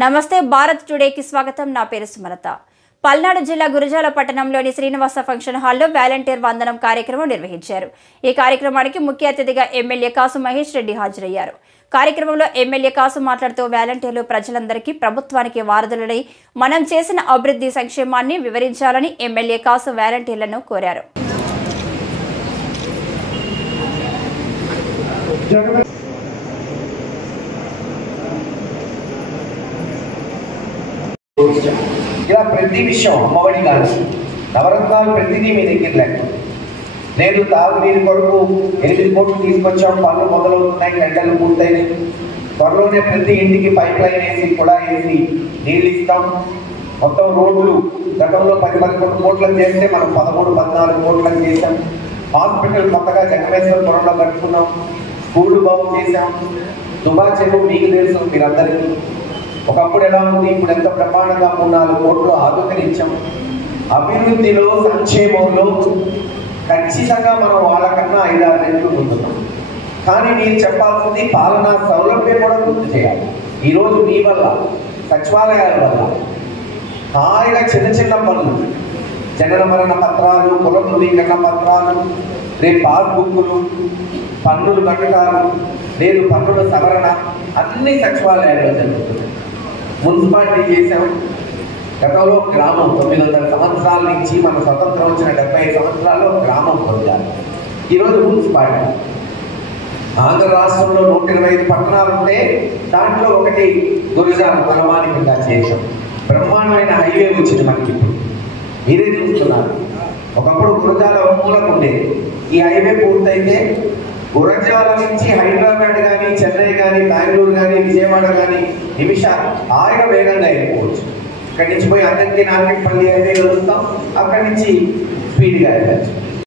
నమస్తే భారత్ టుడేకి స్వాగతం. నా పేరు సుమలత. పల్నాడు జిల్లా గురజాల పట్టణంలోని శ్రీనివాస ఫంక్షన్ హాల్లో వాలంటీర్ వందనం కార్యక్రమం నిర్వహించారు. ఈ కార్యక్రమానికి ముఖ్య అతిథిగా ఎమ్మెల్యే కాసు మహేష్ రెడ్డి హాజరయ్యారు. కార్యక్రమంలో ఎమ్మెల్యే కాసు మాట్లాడుతూ వాలంటీర్లు ప్రజలందరికీ ప్రభుత్వానికి వారధులై మనం చేసిన అభివృద్ధి సంక్షేమాన్ని వివరించాలని ఎమ్మెల్యే కాసు వాలంటీర్లను కోరారు. ఇలా ప్రతి విషయం అమ్మఒడి కానీ నవరత్నాలు ప్రతిదీ మీ దగ్గర లేక లేదు. తాగునీరు కొరకు 8 కోట్లు తీసుకొచ్చాం, పనులు మొదలవుతున్నాయి, గంటలు పూర్తయినాయి. త్వరలోనే ప్రతి ఇంటికి పైప్ లైన్ వేసి కూడా వేసి నీళ్ళు ఇస్తాం. మొత్తం రోడ్లు గతంలో 10-11 కోట్లకు చేస్తే మనం 13-14 కోట్లకు చేసాం. హాస్పిటల్ కొత్తగా జగమేశ్వరపురంలో కట్టుకున్నాం. స్కూళ్ళు బాగు చేశాం. దుబా చెరువు మీకు తెలుసు మీరందరికీ. ఒకప్పుడు ఎలా ఉంది, ఇప్పుడు ఎంత బ్రహ్మాండంగా 3-4 కోట్లు ఆధుకరించాం. అభివృద్ధిలో సంక్షేమంలో ఖచ్చితంగా మనం వాళ్ళకన్నా 5-6 రెట్లు ముందున్నాం. కానీ మీరు చెప్పాల్సింది పాలనా సౌలభ్యం కూడా గుర్తు చేయాలి. ఈరోజు మీ వల్ల సచివాలయాల వల్ల హాయిగా చిన్న పనులు, జనన మరణ పత్రాలు, కుల ధృవీకరణ పత్రాలు, రేపు పాస్బుక్లు, పన్నులు కట్టడాలు, లేదు పన్నుల సవరణ అన్ని సచివాలయాల్లో జరుగుతుంది. మున్సిపాలిటీ చేసాం. గతంలో గ్రామం 900 సంవత్సరాల నుంచి మన స్వతంత్రం వచ్చిన 75 సంవత్సరాల్లో గ్రామం పొందాలి. ఈరోజు మున్సిపాలిటీ ఆంధ్ర రాష్ట్రంలో 125 పట్టణాలు ఉంటే దాంట్లో ఒకటి గురజాల పరమాణికంగా చేసాం. బ్రహ్మాండమైన హైవే వచ్చింది మనకి. ఇప్పుడు మీరే చూస్తున్నారు. ఒకప్పుడు గురజాల మూలకు ఉండేది. ఈ హైవే పూర్తయితే గురజాల నుంచి హైదరాబాద్ కానీ, చెన్నై కానీ, బెంగళూరు కానీ, విజయవాడ కానీ నిమిషాలు హాయిగా వేగంగా వెళ్ళిపోవచ్చు. ఇక్కడి నుంచి పోయి అందరికీ నాకెట్పల్లి హైవే కలుస్తాం, అక్కడి నుంచి స్పీడ్గా వెళ్ళచ్చు.